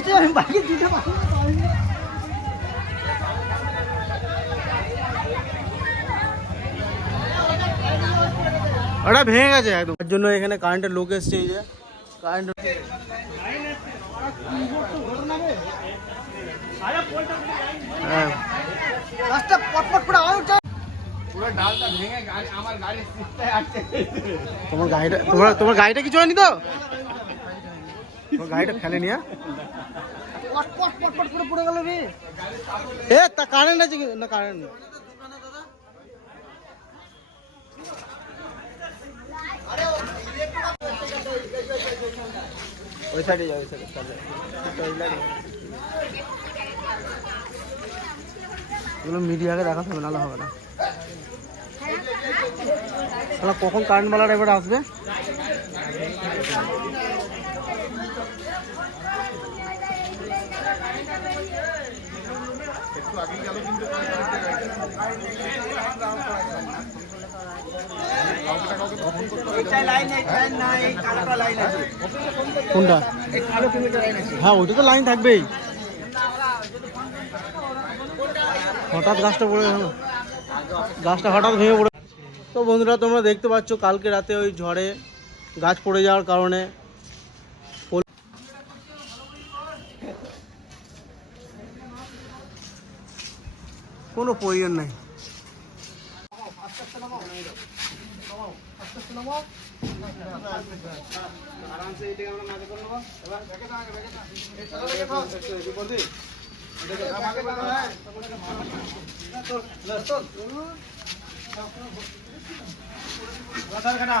বসে আমি বাইকে দিতে পারি না, পারি না। ওটা ভেঙে গেছে একদম তার জন্য এখানে কারেন্টের লোক এসছে এই যে কারেন্ট হ্যাঁ গাছটা পটপট করে আওয়াজ হচ্ছে। তোমার গাড়িটা তোমার তোমার গাড়িটা কিছু হয়নি তো তোমার গাড়িটা পটপট করে পড়ে গেল রে। এ তা কারেন্ট আছে? না কারেন্ট ওই সাইডে যাও ওই সাইডে এগুলো মিডিয়াকে দেখাতে হবে নাহলে হবে না। কখন কারেন্ট বালাটা এবার আসবে? নাই কালোটা লাইন আছে কোনটা? হ্যাঁ ওইটা তো লাইন থাকবেই। হঠাৎ গাছটা পড়ে গেল। গাছটা হঠাৎ ভেঙে পড়ে তো বন্ধুরা, তোমরা দেখতে পাচ্ছ, কালকে রাতে ওই ঝড়ে গাছ পড়ে যাওয়ার কারণে কোনো প্রয়োজন নাই। না